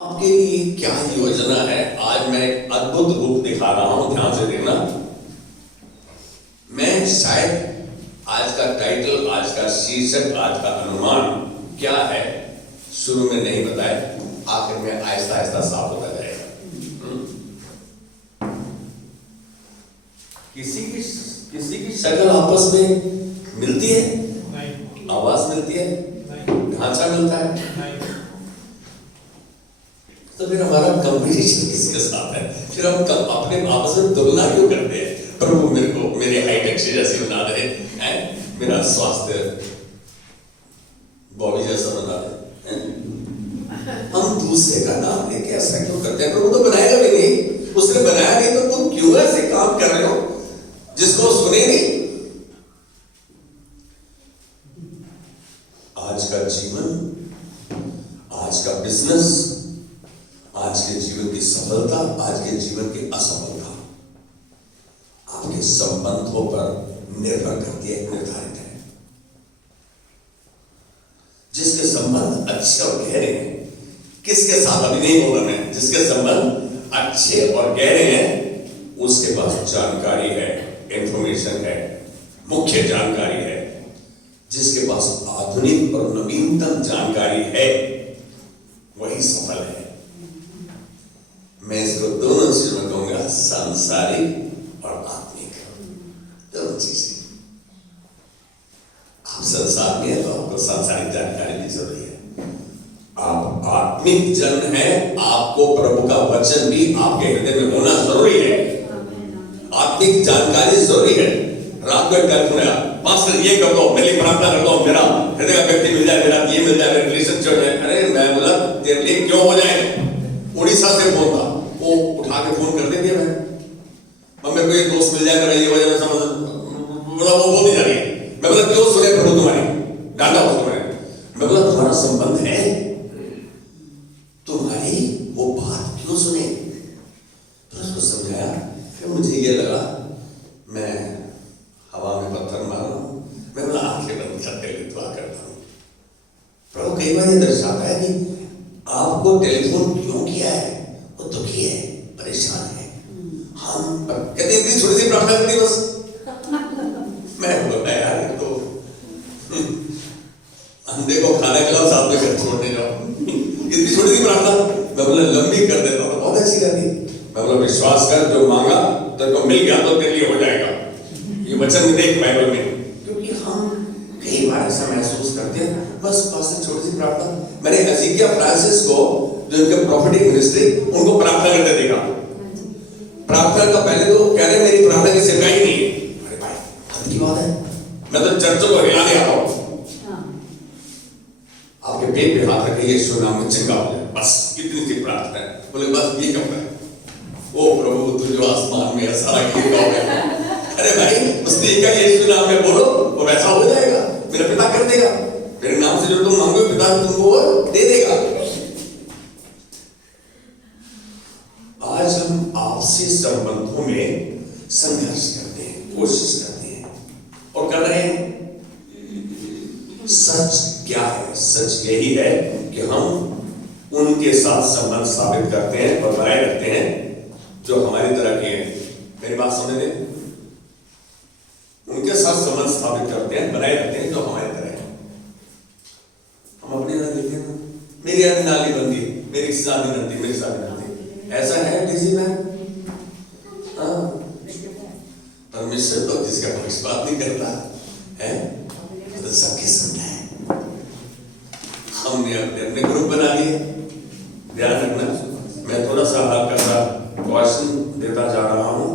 आपके लिए क्या योजना है? आज मैं एक अद्भुत रूप दिखा रहा हूं, ध्यान से देखना। मैं शायद आज का टाइटल, आज का शीर्षक, आज का अनुमान क्या है शुरू में नहीं बताए, आखिर में आहिस्ता आहिस्ता साफ होता जाएगा। किसी की शक्ल आपस में मिलती है? नहीं। आवाज मिलती है? नहीं। ढांचा मिलता है? तो फिर हमारा कंपटीशन किसके साथ है? फिर हम अपने आपस में तुलना क्यों करते हैं? प्रभु मेरे को मेरे हाईटेक से जैसे बना रहे हैं, मेरा स्वास्थ्य बॉडी जैसा बना रहे हैं। हम दूसरे का नाम लेके ऐसा क्यों करते हैं? प्रभु तो बनाएगा भी नहीं, उसने बनाया नहीं, तो तुम क्यों ऐसे काम कर रहे हो जिसको सुने नहीं? आज का जीवन, आज का बिजनेस, आज के जीवन की सफलता, आज के जीवन की असफलता आपके संबंधों पर निर्भर करती है, निर्धारित है। जिसके संबंध अच्छे और गहरे हैं, किसके साथ अभी नहीं बोला मैं, जिसके संबंध अच्छे और गहरे हैं उसके पास जानकारी है, इंफॉर्मेशन है, मुख्य जानकारी है। जिसके पास आधुनिक और नवीनतम जानकारी है वही सफल है। मैं इसको दोनों चीजों में कहूंगा, सांसारिक और आत्मिक, दोनों चीजें। आप संसार में हैं तो आपको सांसारिक जानकारी भी जरूरी है। आप आत्मिक जन हैं, आपको प्रभु का वचन भी आपके हृदय में होना जरूरी है। आत्मिक जानकारी जरूरी है। रात में टेलीफोन आया, पास्टर ये कर दो, मेरी प्रार्थना कर दो, मेरा हृदय का व्यक्ति मिल जाए, मेरा ये मिल जाए, मेरा रिलेशनशिप हो जाए। अरे मैं बोला तेरे लिए क्यों हो जाए? उड़ीसा से फोन था, वो उठा के फोन कर देती है। मैं मेरे को ये दोस्त मिल जाए, मेरा ये वजह में समझ बोला, वो बोल नहीं जा रही है। मैं बोला क्यों सुने प्रभु तुम्हारी? डांटा उसको मैंने। मैं बोला तुम्हारा संबंध है, तुम्हारी वो बात क्यों सुने? तो उसको समझाया। फिर मुझे ये लगा मैं हवा में पत्थर मार रहा हूं। मैं बोला आंखें बंद करके दुआ करता हूं। प्रभु कई बार ये दर्शाता है कि आपको टेलीफोन क्यों किया है? वो दुखी है, परेशान है। हम कहते इतनी छोटी सी प्रार्थना करनी बस। मैं बोलता यार तो अंधे को खाना खिलाओ, साथ में घर छोड़ने जाओ, इतनी छोटी सी प्रार्थना। मैं बोला लंबी कर देता हूँ, बहुत अच्छी कर दी। मैं बोला विश्वास कर, जो मांगा तेरे को मिल गया तो तेरे लिए हो जाएगा। ये वचन में देख बाइबल में, क्योंकि हम कई बार ऐसा महसूस करते हैं बस छोटी सी प्रार्थना। मैंने एजिकिया फ्रांसिस को, जो इनके प्रोफेटिक मिनिस्ट्री, उनको प्रार्थना करते देखा। प्रार्थना का पहले तो कह रहे मेरी प्रार्थना की सेवकाई नहीं है। अरे भाई हद की बात है, मैं तो चर्चों को हिलाने आ रहा हूं। आपके पेट पे हाथ रखे, यीशु नाम में चंगा हो जाए, बस कितनी सी प्रार्थना है। बोले बस ये कब है? ओ प्रभु तू जो आसमान में है सारा खेल हो गया। अरे भाई उसने कहा यीशु नाम में बोलो, वो वैसा हो जाएगा, मेरा पिता कर देगा। मेरे नाम से जो तुम मांगोगे पिता तुमको वो दे देगा। आज हम आपसी संबंधों में संघर्ष करते हैं, कोशिश करते हैं और कर रहे हैं। सच क्या है? सच यही है कि हम उनके साथ संबंध स्थापित करते हैं और बनाए रखते हैं जो हमारी तरह के हैं। मेरी बात समझ लें, उनके साथ संबंध स्थापित करते हैं, बनाए रखते हैं जो हमारी तरह है। हम अपने तरह देखते हैं, मेरी नाली बनती, मेरी शादी बनती, मेरी शादी बनती, ऐसा है किसी में? परमेश्वर तो जिसका पक्षपात नहीं करता है, तो सबके सुनता है। हमने अपने ग्रुप बना लिए। ध्यान रखना, मैं थोड़ा सा आपका क्वेश्चन देता जा रहा हूं।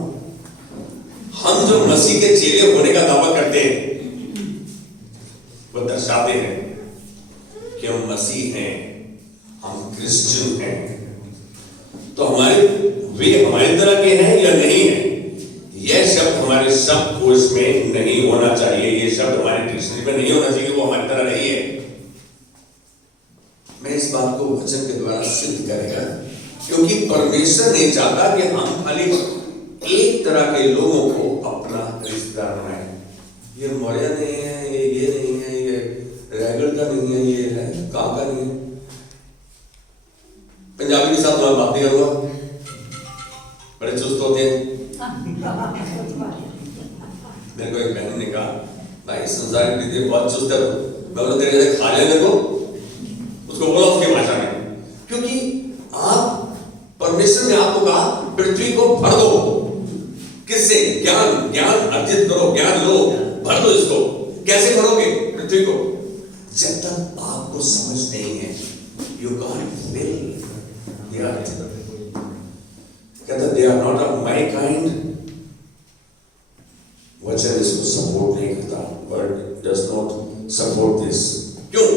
हम जो मसीह के चेले होने का दावा करते हैं, वो दर्शाते हैं कि हम मसीह हैं, हम क्रिश्चियन हैं। तो वे हमारी तरह के हैं या नहीं है? यह शब्द हमारे शब्दकोश में नहीं होना चाहिए, यह शब्द हमारे डिक्शनरी में नहीं होना चाहिए कि वो हमारी तरह नहीं है। मैं इस बात को वचन के द्वारा सिद्ध करेगा, क्योंकि परमेश्वर नहीं चाहता कि हम खाली एक तरह के लोगों को अपना रिश्तेदार बनाए। ये मौर्य नहीं है, ये नहीं है, ये रैगड़ का नहीं है, ये है कहाँ का नहीं है। पंजाबी के साथ मैं बात नहीं करूंगा, बड़े चुस्त होते हैं। मेरे को एक बहन ने कहा, भाई संसार की रीति बहुत चुस्त है, मैं बोला तेरे जैसे खा लेने को, उसको बोला उसकी भाषा में, क्योंकि आप परमेश्वर ने आपको कहा पृथ्वी को भर दो, किससे? ज्ञान, ज्ञान अर्जित करो, ज्ञान लो, भर दो इसको। कैसे भरोगे पृथ्वी को? जब तक आपको समझ नहीं है, you can't fill the earth. कहता they are not of my kind, वचन इसको सपोर्ट नहीं करता, word does not support this. क्यों?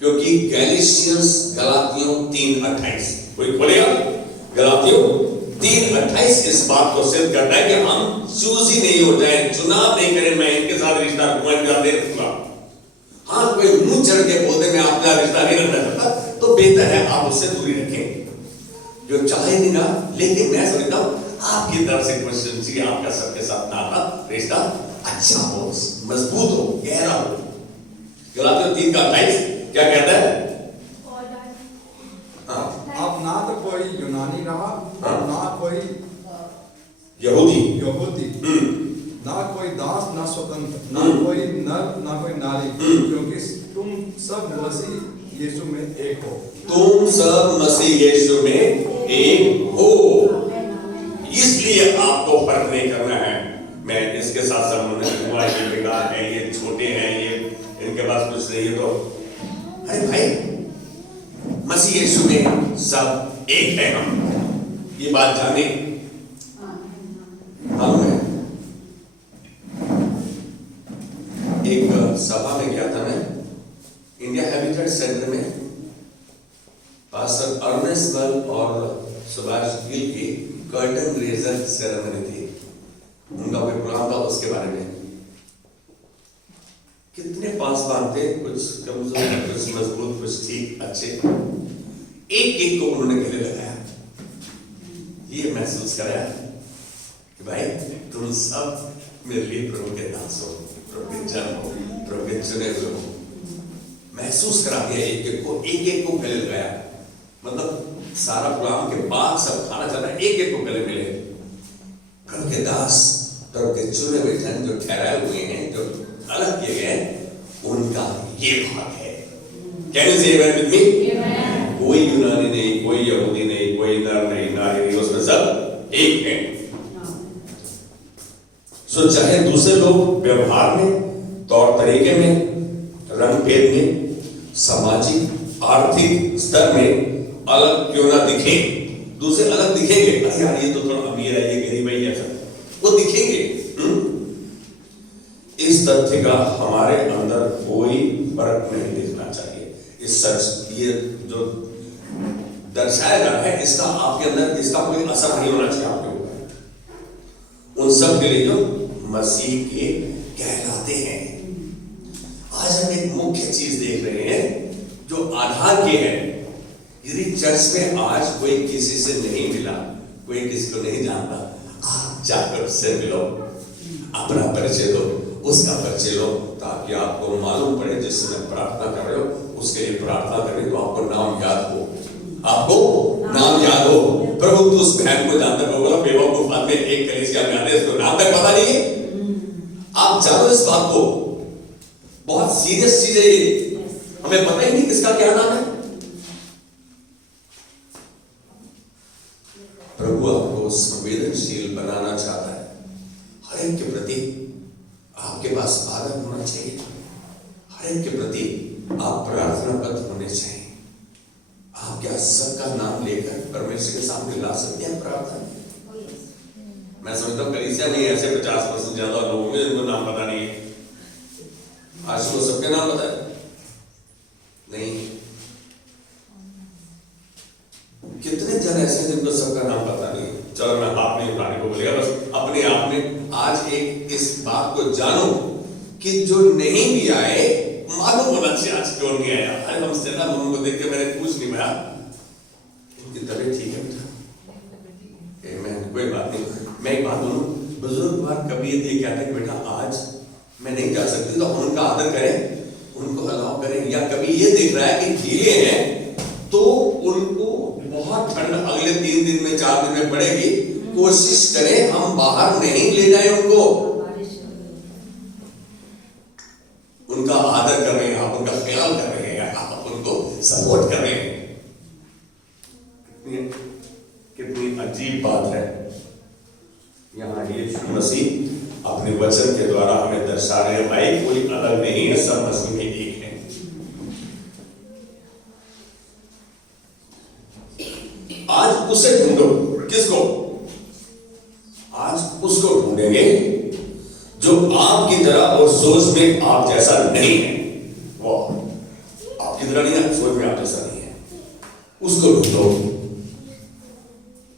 क्योंकि गैलेशियंस गलातियों 3:28, कोई खोलेगा गलातियों 3:28 इस बात को सिद्ध करता है कि हम चूज ही नहीं हो जाए, चुनाव नहीं करें, मैं इनके साथ रिश्ता रखूंगा। हाँ, कोई मुंह चढ़ के बोलते मैं आपका रिश्ता नहीं रखना चाहता, तो बेहतर है आप उससे दूरी रखें, जो चाहे नहीं ना। लेकिन मैं समझता हूं आपकी तरफ से क्वेश्चन, आपका सबके साथ नाता रिश्ता अच्छा हो, मजबूत हो, गहरा हो। गलातियों 3:28 क्या कहता है? हाँ, अब ना तो कोई यूनानी रहा, हाँ, ना कोई यहूदी, ना कोई दास ना स्वतंत्र, ना कोई नर ना कोई नारी, क्योंकि तुम सब मसीह यीशु में एक हो। तुम सब मसीह यीशु में एक हो, इसलिए आपको फर्क नहीं करना है। मैं इसके साथ संबंध हुआ, ये बेकार है, ये छोटे हैं, ये इनके पास कुछ नहीं है, तो अरे भाई मसीह यीशु में सब एक है। हम ये बात जाने मालूम है। एक सभा में गया था मैं, इंडिया हैबिटेट सेंटर में, पास्टर अर्नेस्ट बल और सुभाष गिल की कर्टन रेजर सेरेमनी थी, उनका कोई प्रोग्राम था, उसके बारे में। कितने पासवान थे, कुछ कमजोर, कुछ मजबूत, कुछ ठीक अच्छे, एक एक को उन्होंने गले लगाया, ये महसूस कराया कि भाई तुम सब मेरे लिए प्रभु के दास हो, प्रभु के जन हो, प्रभु के चुने हुए हो। महसूस करा दिया, एक एक को गले लगाया। मतलब सारा प्रोग्राम के बाद सब खाना चल रहा है, एक एक को गले मिले। प्रभु के दास, प्रभु के चुने हुए जन जो ठहराए हुए हैं, जो अलग किए गए, उनका ये भाग है। Can you say amen with me? कोई यूनानी नहीं, कोई यहूदी नहीं, कोई नर नहीं, नारी नहीं, उसमें सब एक है। सो चाहे दूसरे लोग व्यवहार में, तौर तरीके में, रंग भेद में, सामाजिक आर्थिक स्तर में अलग क्यों ना दिखे, दूसरे अलग दिखेंगे, अरे यार ये तो थोड़ा अमीर है, ये गरीब है, ये ऐसा, वो दिखेंगे। इस तथ्य का हमारे अंदर कोई फर्क नहीं दिखना चाहिए। इस सच, ये जो दर्शाया जा रहा है, इसका आपके अंदर, इसका कोई असर नहीं होना चाहिए आपके ऊपर, उन सब के लिए जो मसीह के कहलाते हैं। आज हम एक मुख्य चीज देख रहे हैं जो आधार के है। यदि चर्च में आज कोई किसी से नहीं मिला, कोई किसी को नहीं जानता, आप जाकर उससे मिलो, अपना परिचय दो, उसका परिचय लो, ताकि आपको मालूम पड़े जिस समय प्रार्थना कर रहे हो उसके लिए प्रार्थना करें तो आपको नाम याद हो, आपको नाम याद हो। प्रभु तू उस बहन को जानता होगा, बेवकूफ आदमी एक कलीसिया में आते, इसको नाम तक पता नहीं है। आप जानो इस बात को, बहुत सीरियस चीज है ये, हमें पता ही नहीं किसका क्या नाम है। प्रभु आपको संवेदनशील बनाना चाहता है, हर एक के प्रति आपके पास आदर होना चाहिए, हर एक के प्रति आप प्रार्थनाबद्ध होने चाहिए। आप क्या सबका नाम लेकर परमेश्वर के सामने ला सकते हैं प्रार्थना? मैं समझता हूँ कलीसिया में ऐसे 50% ज्यादा लोगों में जिनको नाम पता नहीं है। आज को सबके नाम पता है नहीं? कितने जन ऐसे हैं जिनको सबका नाम पता नहीं? चलो मैं हाथ नहीं उठाने को बोलेगा, बस अपने आप में आज एक इस बात को जानो कि जो नहीं भी आए, मालूम होना चाहिए आज क्यों नहीं आया। अरे हम सेना उनको देख के मैंने पूछ नहीं पाया, इनकी तबीयत ठीक है बेटा? कोई बात नहीं। मैं एक बात बोलूं, बुजुर्ग बार कभी ये कहते हैं कि बेटा आज मैं नहीं जा सकती, तो हम उनका आदर करें, उनको अलाउ करें। या कभी ये देख रहा है कि ढीले हैं तो उन बहुत ठंड अगले 3 दिन में 4 दिन में पड़ेगी, कोशिश करें हम बाहर नहीं ले जाएं उनको। उनका आदर कर रहे हैं आप, उनका ख्याल कर रहे हैं आप, उनको सपोर्ट कर रहे हैं। कितनी अजीब बात है। यहाँ यीशु मसीह अपने वचन के द्वारा हमें दर्शा रहे हैं, भाई कोई अलग नहीं है, सब मसीह में एक है। आज उसे ढूंढो। किसको? आज उसको ढूंढेंगे जो आपकी तरह और सोच में आप जैसा नहीं है। वो आपकी तरह नहीं है, सोच में आप जैसा नहीं है, उसको ढूंढो।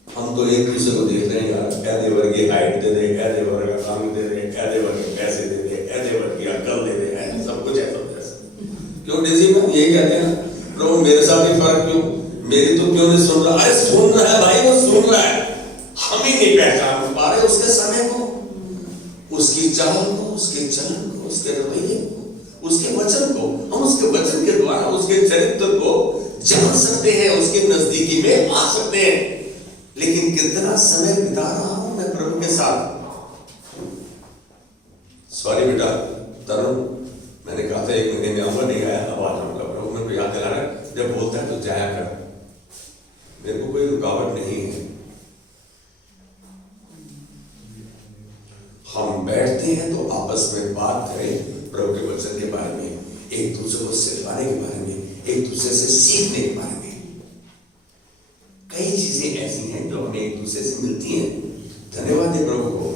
हम तो एक दूसरे को देख रहे हैं यार, ऐसे वर्ग हाइट दे दे, ऐसे वर्ग काम दे दे, ऐसे वर्ग पैसे दे दे, ऐसे वर्ग की अकल दे दे, ऐसे सब कुछ ऐसा क्यों? डेजी में यही कहते हैं, प्रभु मेरे साथ ही फर्क क्यों, मेरी तो क्यों नहीं सुन रहा? अरे सुन रहा है भाई, वो सुन रहा है, हम ही नहीं पहचान पा रहे उसके समय को, उसकी चाल को, उसके चलन को, उसके रवैये को, उसके वचन को। हम उसके वचन के द्वारा उसके चरित्र को जान सकते हैं, उसके नजदीकी में आ सकते हैं। लेकिन कितना समय बिता रहा हूं मैं प्रभु के साथ? सॉरी बेटा तरुण, मैंने कहा था 1 महीने में आऊंगा, नहीं आया, अब आ जाऊंगा। प्रभु मेरे को याद दिला रहा है, जब बोलता है तो जाया कर, मेरे को कोई रुकावट नहीं है। हम बैठते हैं तो आपस में बात करें प्रभु के वचन के बारे में, एक दूसरे को सिखाने के बारे में, एक दूसरे से सीखने के बारे में। कई चीजें ऐसी हैं जो हमें एक दूसरे से मिलती हैं, धन्यवाद है प्रभु को।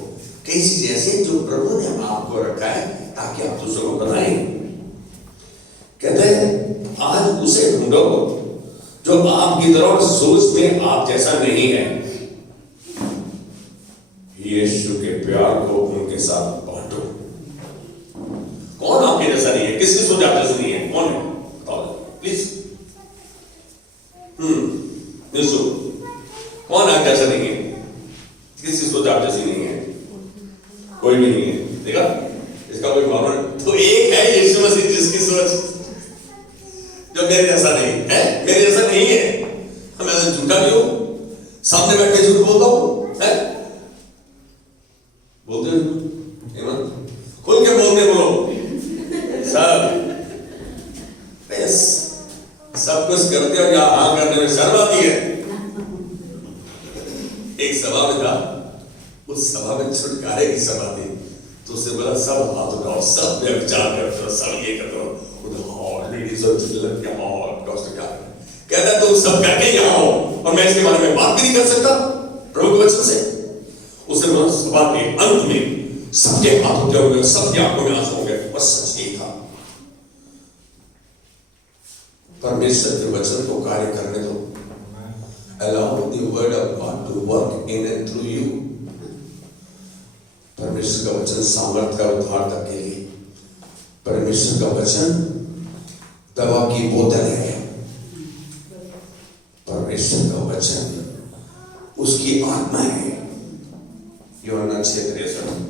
कई चीजें ऐसी हैं जो प्रभु ने आपको रखा है ताकि आप दूसरों को बताएं। कहते हैं आज उसे ढूंढो जो आपकी तरह सोच में आप जैसा नहीं है। यीशु के प्यार को उनके साथ बांटो। कौन आपके जैसा नहीं है? किसकी सोच आप जैसी नहीं है? कौन है? बताओ प्लीज। यीशु कौन आप जैसा नहीं है? किसकी सोच आप जैसी नहीं है? कोई भी नहीं है। देखा, इसका कोई मामला तो एक है यीशु मसीह जिसकी सोच जो मेरे जैसा नहीं है, मेरे जैसा नहीं है। मैं ऐसा झूठा भी हूं, सामने बैठ के झूठ बोलता हूं, है बोलते हो खुल के बोलते बोलो सब, बस सब कुछ करते हो या हाँ करने में शर्म आती है। एक सभा में था, उस सभा में छुटकारे की सभा थी, तो उससे बोला सब हाथ उठाओ, सब व्यभिचार करते हो, सब ये करते हो, लेडीज और लड़कियां और कहता तो सब करके यहाँ हो और मैं इसके बारे में बात भी नहीं कर सकता प्रभु के वचन से। उसे सभा के अंत में सबके हाथ उठे हुए, सबकी आंखों में आंसू हो गए और सच यही था। परमेश्वर के वचन को कार्य करने दो। Allow the word of God to work in and through you. परमेश्वर का वचन सामर्थ्य का उद्धार तक के लिए। परमेश्वर का वचन दवा की बोतल है। परमेश्वर का वचन उसकी आत्मा है। यूहन्ना 6:63।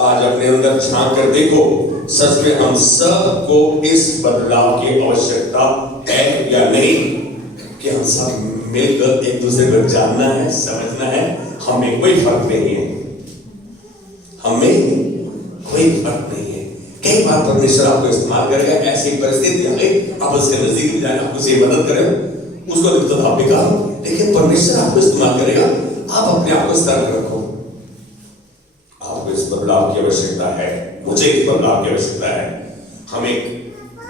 आज अपने अंदर झांक कर देखो, सच में हम सब को इस बदलाव की आवश्यकता है या नहीं, कि हम सब मिलकर एक दूसरे को जानना है, समझना है। हमें कोई फर्क नहीं है, हमें कोई फर्क नहीं है। कई बार परमेश्वर आपको इस्तेमाल करेगा, ऐसी परिस्थिति आ गई, आप उसके नजदीक में जाए, आपको से मदद करें, उसको दिक्कत आप निकालो, लेकिन परमेश्वर आपको इस्तेमाल करेगा। आप अपने आप को सतर्क रखो। आपको इस बदलाव की आवश्यकता है, मुझे इस बदलाव की आवश्यकता है। हम एक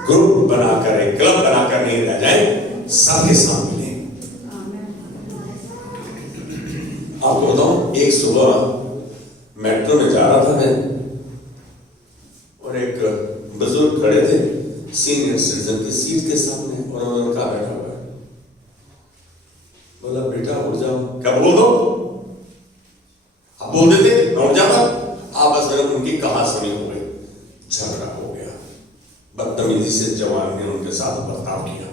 ग्रुप बनाकर, एक क्लब बनाकर नहीं रह जाए, सबके साथ मिले। आपको बताऊं, एक सुबह मेट्रो में जा रहा था मैं, और एक बुजुर्ग खड़े थे सीनियर सिटीजन की सीट के सामने, और उन्होंने कहा बैठा हुआ है, बोला बेटा उठ जाओ। क्या बोल दो? आप बोल देते मैं उठ जाता। आपस में उनकी कहासुनी हो गई, झगड़ा हो गया, बदतमीजी से जवान ने उनके साथ बर्ताव किया।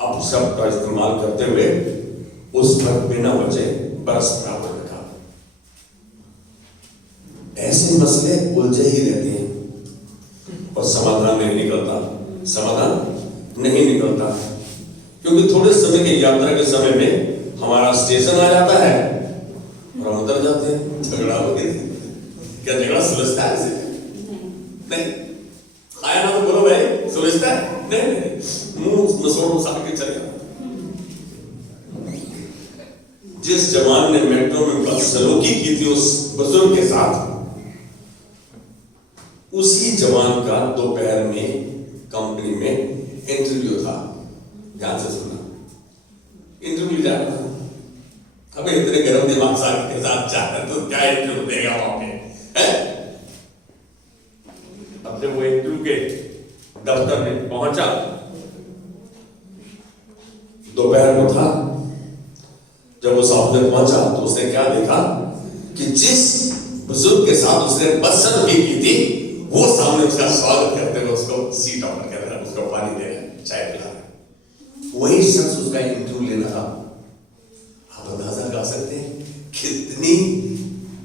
अब शब्द का इस्तेमाल करते हुए उस पर बिना वजह बरस पड़ा हुआ लगा। ऐसे मसले उलझे ही रहते हैं और समाधान नहीं निकलता। समाधान नहीं निकलता, क्योंकि थोड़े समय की यात्रा के समय में हमारा स्टेशन आ जाता है और हम उतर जाते हैं। झगड़ा हो गया, क्या झगड़ा सुलझता है? नहीं। खाया ना तो बोलो भाई सुलझता है? नहीं, मुंह मसोड़ उठा के चले जाओ। जिस जवान ने मेट्रो में बदसलूकी की थी उस बुजुर्ग के साथ, उसी जवान का दोपहर में कंपनी में इंटरव्यू था। ध्यान से सुनना, इंटरव्यू जा रहा था। अबे इतने गर्म दिमाग के साथ जा रहे तो क्या इंटरव्यू देगा वहां पे, है? अब जब वो इंटरव्यू के दफ्तर में पहुंचा, दोपहर को था, जब वो सामने पहुंचा तो उसने क्या देखा कि जिस बुजुर्ग के साथ उसने बदसलूकी की थी, वो सामने उसका स्वागत करते हुए उसको सीट ऑफर कर रहा है, उसको पानी दे रहा है, चाय पिला रहा है। वही शख्स उसका इंटरव्यू लेना था। आप अंदाजा लगा सकते हैं कितनी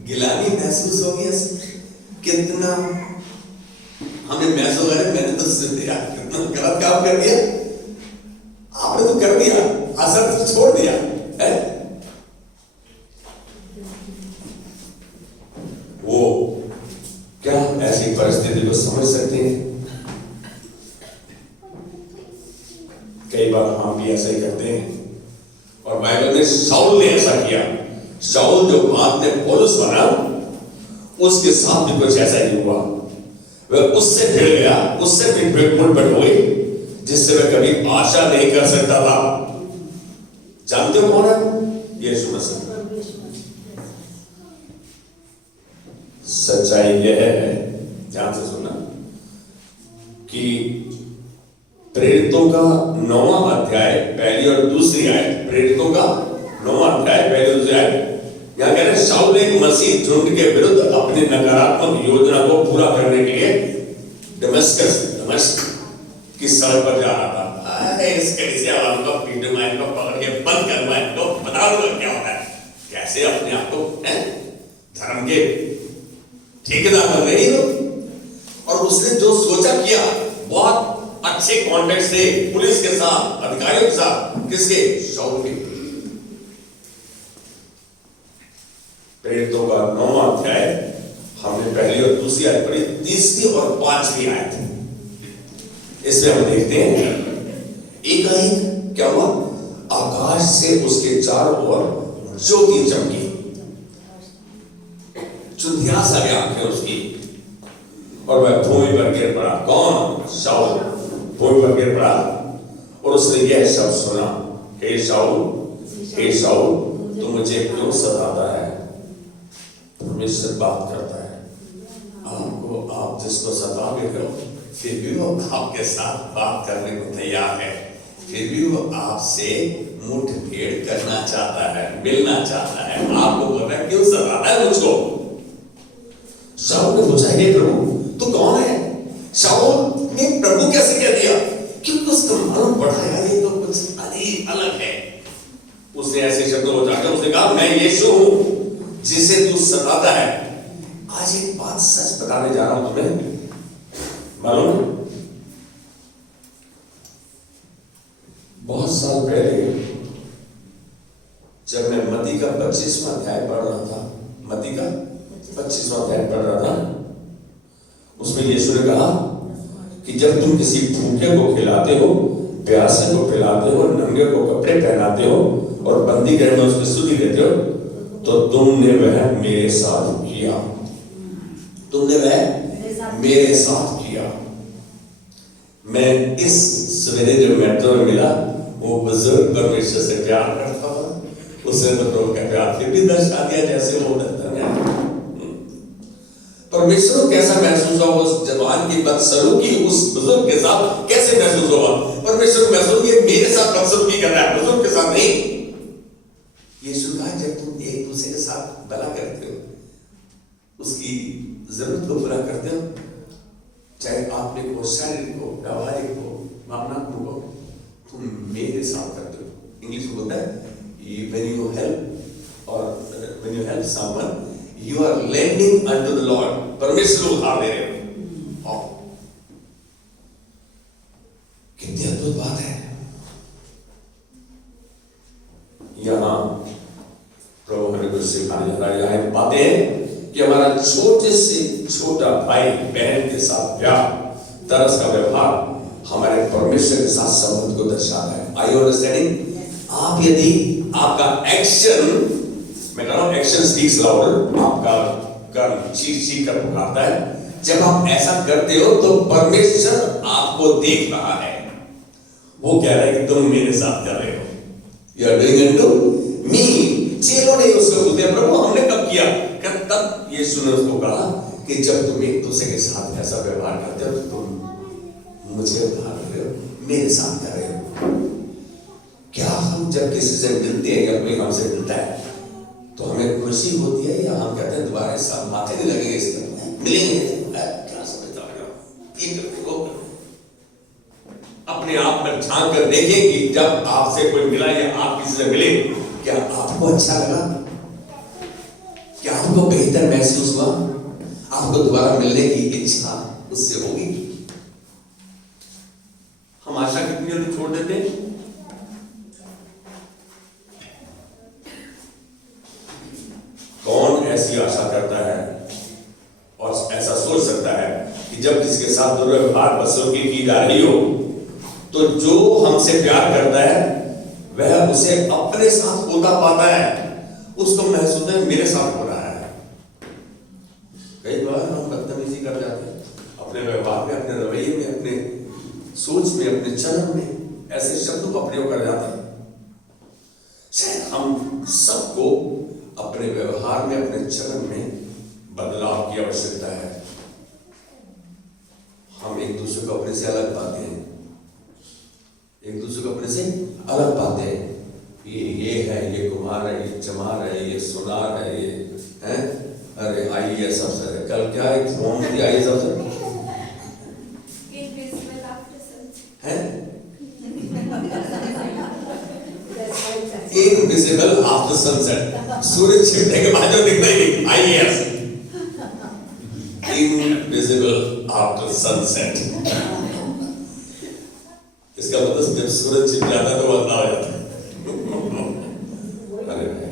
गिलानी महसूस होगी, कितना हमें महसूस हो रहा है, मैंने तो कितना गलत काम कर दिया, आपने तो कर दिया, असर तो छोड़ दिया है। वो क्या ऐसी परिस्थिति को समझ सकते हैं? कई बार हम भी ऐसा ही करते हैं, और बाइबल में शाऊल ने ऐसा किया। शाऊल जो बाद में पौलुस बना, उसके साथ भी कुछ ऐसा ही हुआ। वह उससे भिड़ गया, उससे भी मुठभेड़ हो गई, जिससे वह कभी आशा नहीं कर सकता था। जानते हो कौन है? यीशु मसीह। सच्चाई यह है, ध्यान से सुनना, कि प्रेरितों का 9वां अध्याय पहली और दूसरी आयत, प्रेरितों का 9वां अध्याय पहली और दूसरी आयत, यहां कह रहे शाऊल ने मसीह झुंड के विरुद्ध अपनी नकारात्मक योजना को पूरा करने के लिए दमिश्क की सड़क पर जा रहा था। अरे इस कलीसिया वालों को पीटूंगा, इनको पकड़ के बंद करूंगा, इनको बता दूंगा क्या होता है, कैसे अपने आप को धर्म के ठेकेदार बन गए लोग। और उसने जो सोचा किया, बहुत अच्छे कॉन्टेक्ट से पुलिस के साथ, अधिकारियों के साथ, किसके? शाऊल के। प्रेरितों का 9वां अध्याय हमने पहली और दूसरी आयत पढ़ी, तीसरी और 5वीं आयत, इसमें हम देखते हैं एकाएक क्या हुआ, आकाश से उसके चारों ओर ज्योति चमकी, चुंधिया सा गया आंखें उसकी, और वह भूमि पर गिर पड़ा। कौन? शाऊल भूमि पर गिर पड़ा, और उसने यह शब्द सुना, हे शाऊल, हे शाऊल, तू मुझे क्यों सताता है? परमेश्वर बात करता है आपको, आप जिसको सता भी हो, फिर भी वो आपके साथ बात करने को तैयार है, फिर भी वो आपसे मुठभेड़ करना चाहता है, मिलना चाहता है। आपको बोल रहा है क्यों सताता है मुझको? शाऊल ने पूछा, हे प्रभु तू कौन है? शाऊल ने प्रभु कैसे कह दिया? क्योंकि उसका मालूम बढ़ाया, ये तो कुछ अलग है। उसने ऐसे शब्दों को जाकर उसने कहा, मैं यीशु हूं जिसे तू सताता है। आज एक बात सच बताने जा रहा हूं तुम्हें, मालूम बहुत साल पहले जब मैं मत्ती का 25वां अध्याय पढ़ रहा था, मत्ती का 25वां अध्याय पढ़ रहा था, उसमें यीशु ने कहा कि जब तुम किसी भूखे को खिलाते हो, प्यासे को पिलाते हो, नंगे को कपड़े पहनाते हो और बंदी गृह में उसकी सुधि देते हो, तो तुमने वह मेरे साथ किया। तुमने वह मेरे साथ किया। मैं इस सवेरे जो मेट्रो में मिला, वो बुजुर्ग परमेश्वर से प्यार करता था, उसने तो प्रभु का प्यार फिर भी दर्शा दिया जैसे वो दर्शन है। परमेश्वर को कैसा महसूस हुआ उस जवान की बदसलूकी उस बुजुर्ग के साथ? कैसे महसूस हुआ? परमेश्वर को महसूस ये मेरे साथ बदसलूकी कर रहा है, बुजुर्ग के साथ नहीं। यीशु कहा, जब तुम एक दूसरे के साथ भला करते हो, उसकी जरूरत को पूरा करते हो, चाहे आपने को शारीरिक को, व्यावहारिक को, भावनात्मक को, तुम मेरे साथ करते हो। इंग्लिश में बोलता है when you help someone, you are lending unto the Lord. परमेश्वर को उधार दे रहे हो। कितनी अद्भुत बात है। यहां प्रभु हमें कुछ सिखाने जा रहा है। यहाँ बातें हैं कि हमारा छोटे से छोटा भाई बहन के साथ प्यार, तरस का व्यवहार हमारे परमेश्वर के साथ संबंध को दर्शाता है। Are you understanding? आप यदि आपका एक्शन, मैं कह रहा हूं एक्शन स्पीक्स लाउडर, आपका कर्म चीख कर पुकारता है। जब आप ऐसा करते हो तो परमेश्वर आपको देख रहा है, वो कह रहा है कि तुम मेरे साथ कर रहे हो। You are doing unto me। चेलों ने उसको बोलते, प्रभु हमने कब किया? तब यीशु ने उसको कहा कि जब तुम एक दूसरे के साथ ऐसा व्यवहार करते हो तो तुम मुझे उधार रहे हो, मेरे साथ कर रहे हो। क्या हम जब किसी से मिलते हैं या कोई हमसे मिलता है तो हमें खुशी होती है, या हम कहते हैं दोबारा इस साथ माथे नहीं लगेंगे, इसका मिलेंगे क्या समझता है? अपने आप में झांक कर देखें कि जब आपसे कोई मिला या आप किसी से मिले, क्या आपको अच्छा लगा? क्या आपको बेहतर महसूस हुआ? आपको दोबारा मिलने की इच्छा उससे होगी? हम आशा कितनी जल्दी छोड़ देते हैं। कौन ऐसी आशा करता है और ऐसा सोच सकता है कि जब किसी के साथ दुर्व्यवहार बसों की जा रही हो तो जो हमसे प्यार करता है वह उसे अपने साथ होता पाता है, उसको महसूस है मेरे साथ हो रहा है। कई बार हम बदतमीजी कर जाते हैं अपने व्यवहार में, अपने रवैये में, अपने सोच में, अपने चलन में, ऐसे शब्दों का प्रयोग कर जाते हैं। शायद हम सबको अपने व्यवहार में, अपने चलन में बदलाव की आवश्यकता है। हम एक दूसरे को अपने से अलग पाते हैं, एक दूसरे को अपने से अलग पाते हैं। ये है, ये कुमार है, ये चमार है, ये सुनार है, ये हैं, अरे आईएएस अफसर है। कल क्या है फॉर्म थी आईएएस अफसर है, इनविजिबल आफ्टर सनसेट। सूरज छिपने के बाद जो दिखता ही नहीं, आईएएस इनविजिबल आफ्टर सनसेट। इसका मतलब जब सूरज छिप जाता है तो वो अंधा हो जाता है। अरे भाई,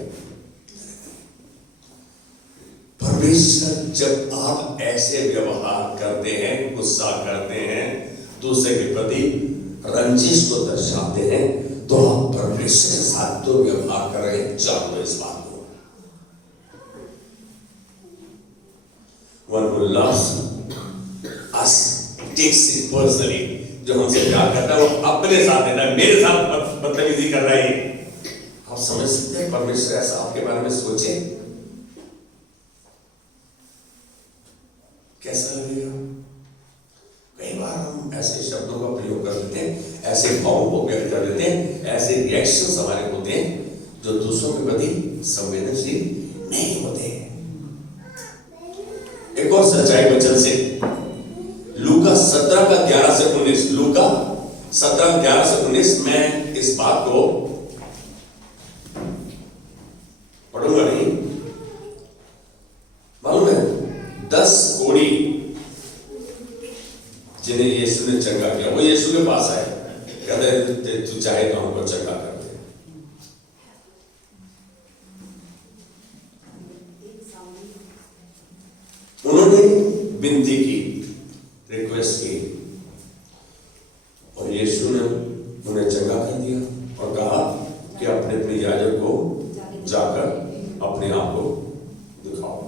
परमेश्वर जब आप ऐसे व्यवहार करते हैं, गुस्सा करते हैं, दूसरे के प्रति रंजिश को दर्शाते हैं, तो आप परमेश्वर के साथ तो व्यवहार कर रहे हैं। जान लो इस बात को। One who loves us takes it personally। जो हमसे प्यार करता है वो अपने साथ देता है, मेरे साथ बदतमीजी कर रहा है। आप समझ सकते हैं परमेश्वर ऐसा आपके बारे में सोचे, कैसा लगेगा? कई बार हम ऐसे शब्दों का प्रयोग कर देते हैं, ऐसे भावों को व्यक्त कर देते हैं, ऐसे रिएक्शंस हमारे होते हैं जो दूसरों के प्रति संवेदनशील नहीं होते। एक और सच्चाई वचन से लूका 17 का 11 से 19, लूका 17 11 से 19 में इस बात को पढ़ूंगा नहीं। मालूम है 10 कोढ़ी जिन्हें यीशु ने चंगा किया, वो यीशु के पास आए, कहते तू चाहे तो हमको चंगा कर दे। उन्होंने विनती की, रिक्वेस्ट की, और यीशु ने उन्हें चंगा कर दिया और कहा कि अपने अपने याजक को जाकर अपने आप को दिखाओ,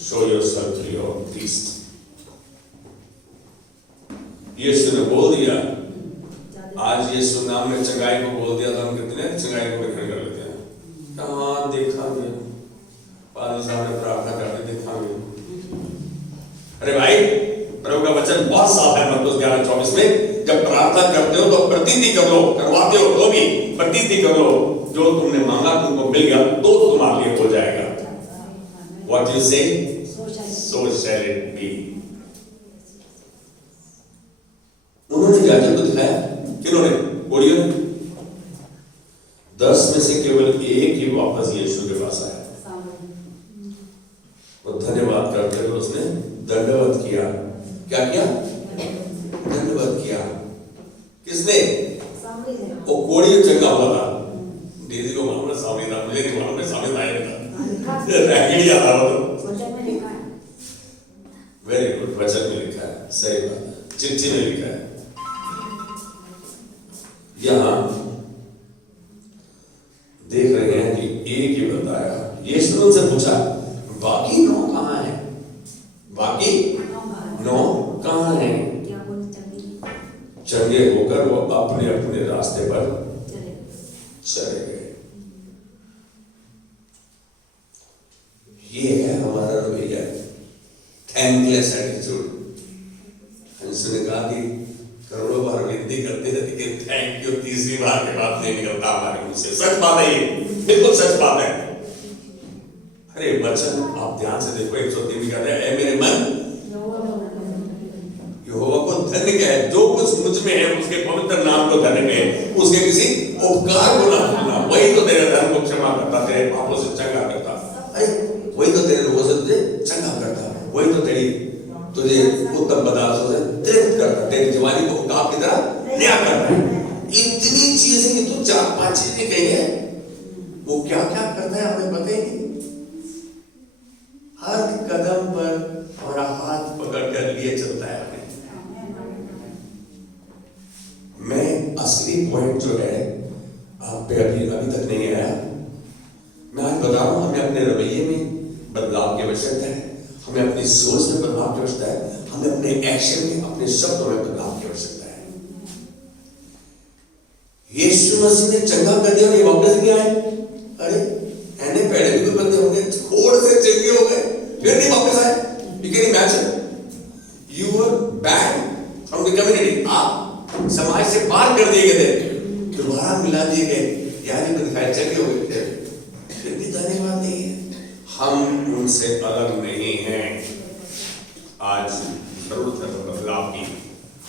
show yourself to your priest. यीशु ने बोल दिया। आज यीशु नाम में चंगाई को बोल दिया तो हम कितने चंगाई को ग्रहण कर लेते हैं। कहाँ देखा गया, पादरी साहब ने प्रार्थना करके देखा गया। अरे भाई, प्रभु का वचन बहुत साफ है मत्ती 11:24 में, जब प्रार्थना करते हो तो प्रतीति कर लो, करवाते हो तो भी प्रतीति कर लो, जो तुमने मांगा तुमको मिल गया तो तुम्हारे लिए हो जाएगा। What you say, so shall it be। उन्होंने याजक को दिखाया, किन्होंने? कोढ़ियों ने। 10 में से केवल एक ही वापस यीशु के पास आया। वो धन्यवाद करते हुए उसने दंडवत किया। क्या किया? दंडवत किया। किसने? वो कोड़ी चंगा हुआ था। डेजी को मालूम है स्वामी था, मुझे नहीं मालूम है स्वामी था रैगिड़िया था वो तो। वेरी गुड, वचन में लिखा है, सही बात है, चिट्ठी में लिखा है। यहाँ देख रहे हैं कि एक ही बताया। यीशु ने उनसे पूछा बाकी 9 कहाँ हैं? बाकी 9 कहाँ हैं? चंगे होकर वो अपने अपने रास्ते पर चले गए। ये है हमारा रवैया, थैंकलेस एटीट्यूड। हमने कहा कि करोड़ों बार विनती करते थे कि थैंक यू 30वीं बार के बाद नहीं निकलता हमारे मुंह से। सच बात है, ये बिल्कुल सच बात है। अरे वचन आप ध्यान से देखो, 103 में कहता है, ऐ मेरे मन यहोवा को धन्य कहे, जो कुछ मुझ में है उसके पवित्र नाम को धन्य कहे, उसके किसी उपकार को ना भूलना। वही तो तेरे धर्म को क्षमा करता, तेरे पापों से चंगा करता, वही तो तेरे लोगों से तुझे चंगा करता, वही तो तुझे उत्तम पदार्थों से तृप्त करता, तेरी जवानी को उकाब की तरह नया करता है। इतनी चीजें कि तू 4-5 चीजें कही है, वो क्या क्या करता है हमें पता ही नहीं। हर कदम पर हमारा हाथ पकड़ कर लिए चलता है। मैं असली पॉइंट जो है आप पे अभी तक नहीं आया। मैं आज बता रहा हूं, हमें अपने रवैये में बदलाव की आवश्यकता है, हमें अपनी सोच में बदलाव की आवश्यकता है, हमें अपने एक्शन में, अपने शब्दों में बदलाव की आवश्यकता है। यीशु मसीह ने चंगा कर दिया और ये वापस भी आए। अरे ऐने पहले भी तो बंदे हो गए, थोड़े से चंगे हो गए, फिर नहीं वापस आए। You can imagine, you were banned from the community, आप समाज से पार कर दिए गए थे, दोबारा मिला दिए गए, यानी दिखाई चंगे हो गए थे, फिर भी धन्यवाद नहीं है। हम उनसे अलग नहीं हैं। आज जरूरत है बदलाव की,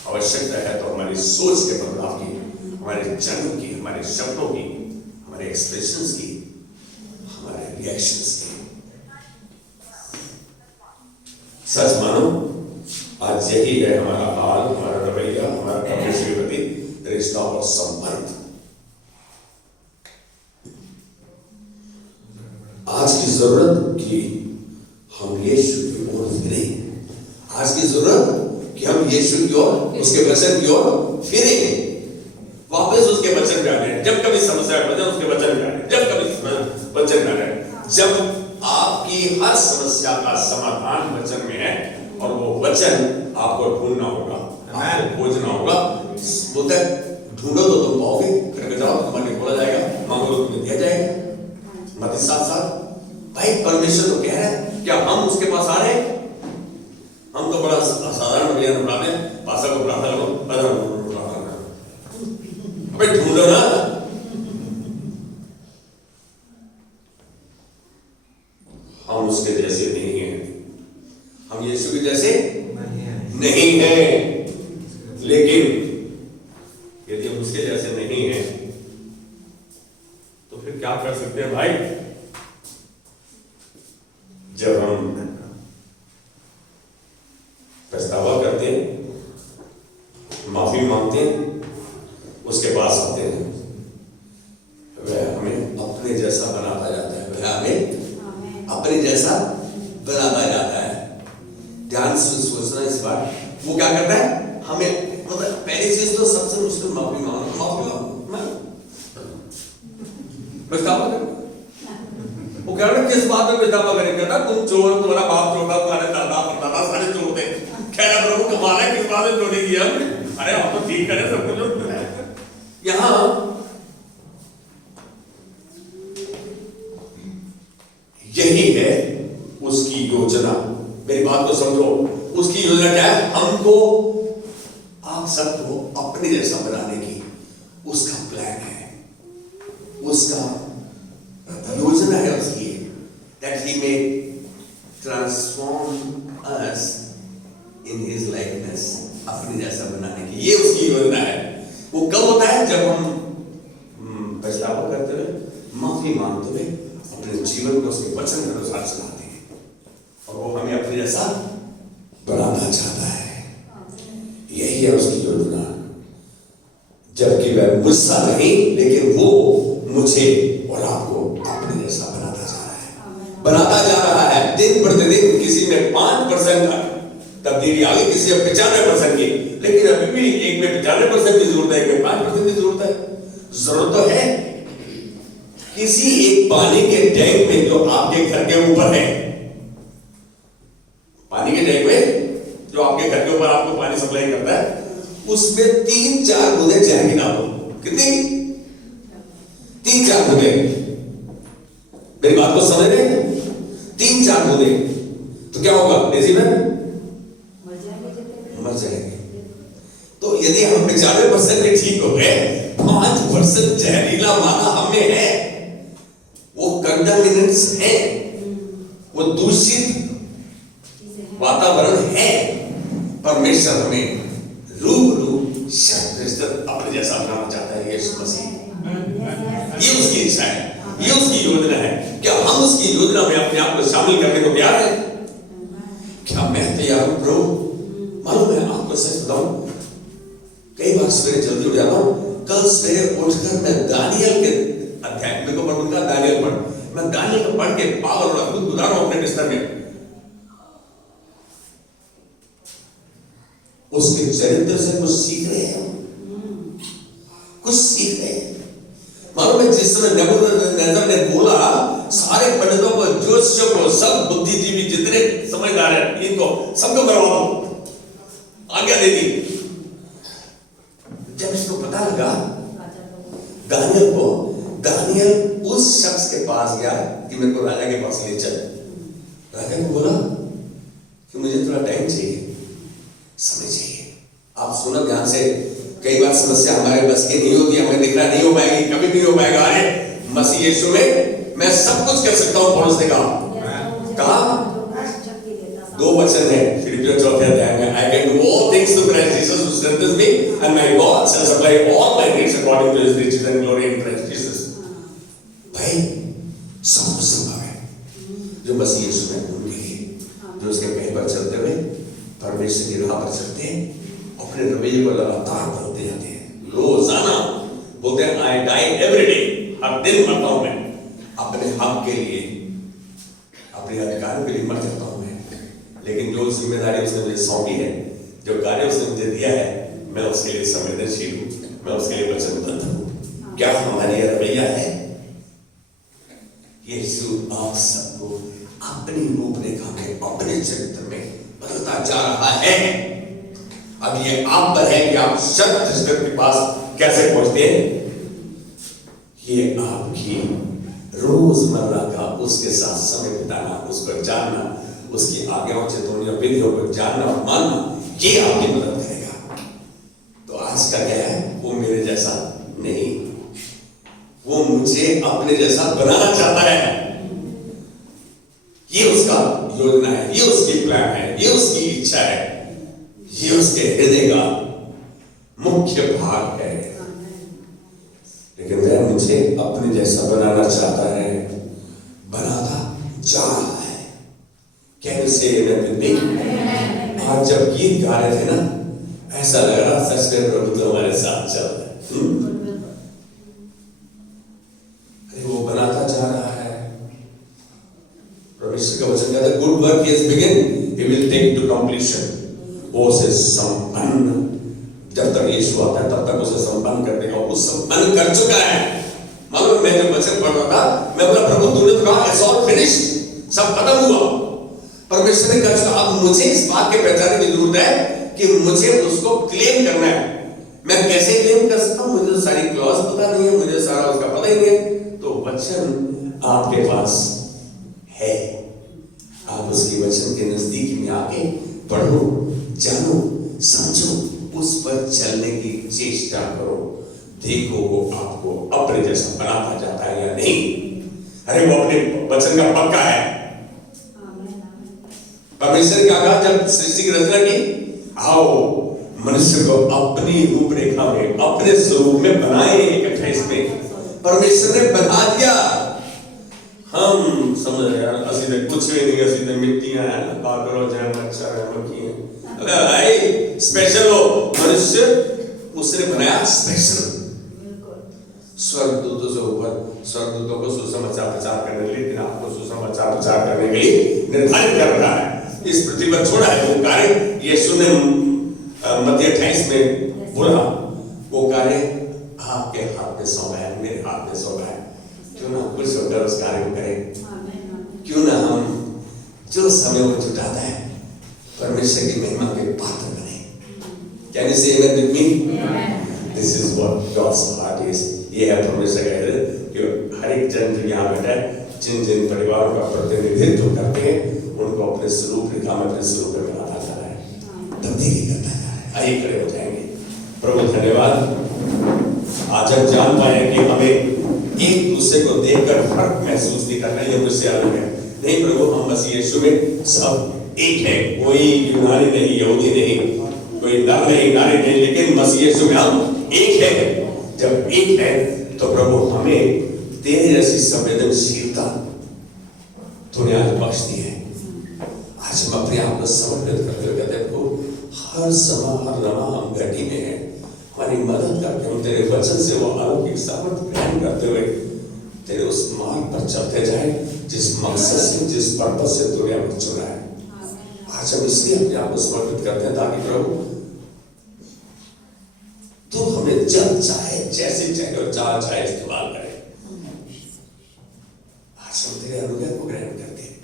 आवश्यकता है तो हमारी सोच के बदलाव की, हमारे जन्म की, हमारे शब्दों की, हमारे एक्सप्रेशंस की, हमारे रिएक्शंस की। सच मानो आज यही है हमारा हाल, हमारा रवैया, हमारा परमेश्वर के प्रति रिश्ता और संबंध। आज की जरूरत कि हम यीशु की ओर फिरें। आज की जरूरत कि हम यीशु की ओर, उसके वचन की ओर फिरें, वापस उसके वचन पे आ जाए। जब कभी समस्या आ जाए उसके वचन पे आ जाए, जब कभी वचन पे आ जाए। जब आपकी हर समस्या का समाधान वचन में है और वो वचन आपको ढूंढना होगा, आपको खोजना होगा। बोलता है ढूंढो तो तुम पाओगे, खटखटाओ जाओ तुम्हारे खोला जाएगा, मांगो तो तुम्हें दिया जाएगा। मत्ती 7:7। भाई परमेश्वर तो कह रहा है, क्या हम उसके पास आ रहे हैं? हम तो बड़ा साधारण भैया बुलाते हैं, पासा को प्रार्थना करो, भाई ढूंढो ना। हम उसके जैसे नहीं हैं, हम यीशु के जैसे नहीं हैं। लेकिन यदि हम उसके जैसे नहीं हैं तो फिर क्या कर सकते हैं भाई? जब हम पछतावा करते हैं, माफी मांगते हैं, उसके पास आते हैं, वह हमें अपने जैसा बनाता जाता है, वह हमें अपने जैसा बनाता जाता है। ध्यान से सोचना इस बार। वो क्या करता है? हमें मतलब पहली चीज तो सबसे मुश्किल माफी मांगना। पछतावा करो। वो कह रहे किस बात में पछतावा करेंगे? ना तुम चोर, तुम्हारा बाप चोर था, तुम्हारे दादा परदादा सारे चोर थे। कह रहा प्रभु कमाल है, किस बात में चोरी किया हमने? अरे हम तो ठीक करें सब कुछ। यहां यही है उसकी योजना। मेरी बात को समझो, उसकी योजना क्या है? हमको, आप सबको अपने जैसा बनाने की उसका प्लान है, उसका योजना है उसकी, that he may transform us in his likeness, अपने जैसा बनाने की ये उसकी योजना है। वो कब होता है? जब हम पछतावा करते हुए, माफी मांगते हुए अपने जीवन को उसके वचन के अनुसार चलाते हैं और वो हमें अपने जैसा बनाना चाहता है। यही है उसकी योजना। जबकि वह मुझसा नहीं, लेकिन वो मुझे और आपको अपने जैसा बनाता जा रहा है। दिन प्रतिदिन किसी में 5% तब्दीली आ गई, किसी में 95% की, लेकिन अभी भी एक में 95% की जरूरत है, एक में 5% की जरूरत है। जरूरत तो है किसी एक पानी के टैंक में जो आपके घर के ऊपर है, पानी के टैंक में जो आपके घर के ऊपर आपको पानी सप्लाई करता है, उसमें 3-4 बूंदे जाएंगी ना। कितनी? 3-4 बूंदे। मेरी बात को समझ रहे हैं? 3-4 बूंदे तो क्या होगा? डेजी में मर जाएंगे। तो यदि हम 95% में ठीक हो गए, 5% जहरीला मादा हमें है, वो कंटामिनेंट्स है, वो दूषित वातावरण है। परमेश्वर हमें रूबरू अपने जैसा बनाना चाहता है। यीशु मसीह, ये उसकी इच्छा है, ये उसकी योजना है। क्या हम उसकी योजना में अपने आप को शामिल करने को तैयार हैं? क्या मैं तैयार हूं प्रभु? मालूम है आपको, सच बताऊं, कई बार सवेरे जल्दी उठ जाता हूं। कल सवेरे उठकर मैं दानियल के अध्याय मेरे को पढ़ूंगा, दानियल पढ़, मैं दानियल को पढ़ के पागल और खुद गुजार रहा हूं अपने बिस्तर में। उसके चरित्र से कुछ सीख रहे हैं, कुछ सीख रहे हैं। मालूम है, जिस समय नबूकदनेस्सर ने बोला, सारे पंडितों को, ज्योतिषियों को, सब बुद्धिजीवी जितने समझदार हैं, इनको सबको करवा दो, आज्ञा दे दी। जब इसको पता लगा दानियल को, दानियल उस शख्स के पास गया कि मेरे को राजा के पास ले चल। राजा को बोला कि मुझे थोड़ा टाइम चाहिए, समय चाहिए। आप सुनो ध्यान से, कई बार समस्या हमारे बस की नहीं होती, हमें दिख रहा नहीं हो पाएगी, कभी नहीं हो पाएगा। अरे मसीह यीशु में मैं सब कुछ कर सकता हूं। पौलुस ने कहा 2 वचन है फिलिपियों 4 अध्याय में, I can do all things through Christ Jesus who strengthens me, and my God shall supply all my needs according to his riches and glory in Christ Jesus. भाई सब कुछ संभव है जो मसीह यीशु में उनके लिए, जो उसके कहीं पर चलते हुए परमेश्वर की राह पर चलते हैं, अपने रवैये को लगातार बदलते जाते हैं। रोजाना बोलते हैं आई डाई एवरी डे, हर दिन मरता हूं मैं, अपने हक के लिए, अपने अधिकारों के लिए मर जाता हूं मैं। लेकिन जो जिम्मेदारी उसने मुझे सौंपी है, जो कार्य उसने मुझे दिया है, मैं उसके लिए संवेदनशील हूं, मैं उसके लिए वचनबद्ध हूं। क्या हमारी रवैया है? यीशु आप सबको अपनी रूपरेखा में, अपने चरित्र में बदलता जा रहा है। अब ये आप पर है कि आप शब्द के पास कैसे पहुंचते हैं। ये आपकी रोजमर्रा का उसके साथ समय बिताना, उसको जानना, उसकी आज्ञाओं चेतावनियों विधियों को जानना और मानना, ये आपकी मदद करेगा। तो आज का क्या है? वो मेरे जैसा नहीं, वो मुझे अपने जैसा बनाना चाहता है। ये उसका योजना है, ये उसकी प्लान है, ये उसकी इच्छा है, ये उसके हृदय का मुख्य भाग है। लेकिन वह मुझे अपने जैसा बनाना चाहता है, बनाता जा रहा है। कैन से आज जब गीत गा रहे थे ना, ऐसा लग रहा सच में प्रभु तो हमारे साथ चल रहा है। अरे वो बनाता जा रहा है। परमेश्वर का वचन कहता है, good work he has begin, he will take to completion. वो उसे संपन्न, जब तक यीशु आता है तब तक उसे संपन्न कर देगा। वो संपन्न कर चुका है। मालूम, मैं जब वचन पढ़ रहा था, मैं बोला प्रभु तूने तो कहा इट्स ऑल फिनिश्ड, सब खत्म हुआ। परमेश्वर ने कहा अब मुझे इस बात के पहचानने की जरूरत है कि मुझे उसको क्लेम करना है। मैं कैसे क्लेम कर सकता हूं? मुझे तो सारी क्लॉज पता नहीं है, मुझे सारा उसका पता ही नहीं है। तो वचन आपके पास है, आप उसके वचन के नजदीक में आके पढ़ो, जानो, समझो, उस पर चलने की चेष्टा करो। देखो वो आपको अपने जैसा बनाता जाता है या नहीं। अरे वो अपने वचन का पक्का है। परमेश्वर क्या कहा जब सृष्टि की रचना की? आओ मनुष्य को अपनी रूपरेखा में, अपने स्वरूप में बनाए। 28 में परमेश्वर ने बना दिया। हम समझ रहे यार, असि तो कुछ भी नहीं, असि तो मिट्टियां हैं, काकरोच है, मच्छर है, मक्खी है। अरे भाई स्पेशल हो मनुष्य, उसने बनाया स्पेशल स्वर्गदूतों से ऊपर, स्वर्गदूतों को सुसमाचार प्रचार करने के लिए, लेकिन आपको सुसमाचार प्रचार करने के लिए निर्धारित कर रहा है, इस पृथ्वी पर छोड़ा है। वो कार्य यीशु ने मत्ती 28 में बोला, वो कार्य आपके हाथ में सौंपा है, मेरे हाथ में सौंपा है। क्यों ना खुश होकर उस कार्य को करें, क्यों ना हम जो समय वो जुटाता है परमेश्वर की महिमा के पात्र बने। Can you say amen with me? This is what God's heart is. ये है परमेश्वर का हृदय कि हर एक जन जो यहाँ बैठा है, जिन जिन परिवारों का प्रतिनिधित्व करते हैं, उनको अपने स्वरूप रेखा में, अपने स्वरूप में बनाता जा रहा है, तब्दीली करता जा रहा है। आइए खड़े हो जाएंगे। प्रभु धन्यवाद। आज हम जान पाए कि हमें एक दूसरे को देखकर फर्क महसूस नहीं करना, ये मुझसे अलग है। नहीं प्रभु, हम मसीह यीशु में सब एक है, कोई यूनानी नहीं, यहूदी नहीं, कोई नर नहीं, नारी नहीं, लेकिन मसीह यीशु में हम एक है। जब एक है तो प्रभु हमें तेरे जैसी संवेदनशीलता तूने आज बख्श दी है। आज हम अपने आप को समर्पित करते हुए कहते हैं प्रभु, हर समय हर लम्हा हम घटी में है, हमारी मदद करके हम तेरे वचन से वो अलौकिक सामर्थ ग्रहण करते हुए तेरे उस मार्ग पर चलते जाए जिस मकसद से, जिस पर्पस से तूने हमें चुना है। आज हम इसलिए अपने आप को समर्पित करते हैं ताकि प्रभु तू हमें जब चाहे, जैसे चाहे और जहां चाहे इस्तेमाल करे। आज हम तेरे अनुग्रह को ग्रहण करते हैं,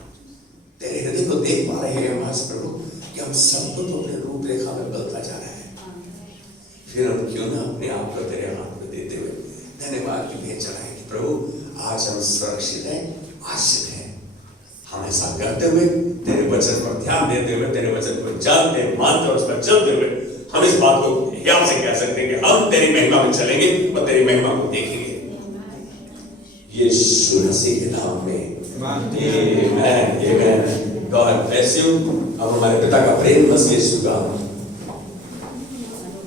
तेरे हृदय को देख पा रहे हैं आज प्रभु कि हम सबको तो अपने रूपरेखा में बदलता जा रहे हैं। फिर हम क्यों ना अपने आप को तेरे हाथ में देते हुए धन्यवाद की भेंट चढ़ाएं कि प्रभु आज हम सुरक्षित हैं, आश्रित हैं। हम ऐसा करते हुए तेरे वचन पर ध्यान देते हुए, तेरे वचन को जानते मानते और उस पर चलते हुए हम इस बात को यहाँ से कह सकते हैं कि हम तेरी महिमा में चलेंगे और तेरी महिमा को देखेंगे। यीशु मसीह के नाम में आमेन, आमेन। God bless you. अब हमारे पिता का प्रेम, मसीह यीशु का,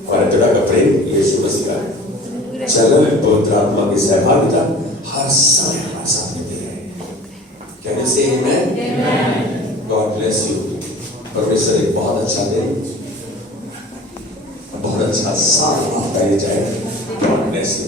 हमारे पिता का प्रेम, यीशु मसीह का चलन, पवित्र आत्मा की सहभागिता हर समय हमारे साथ में रहे। कैन यू से आमेन? God bless you. परमेश्वर एक बहुत अच्छा दिन, बहुत अच्छा साल आपका ये जाए। God bless you.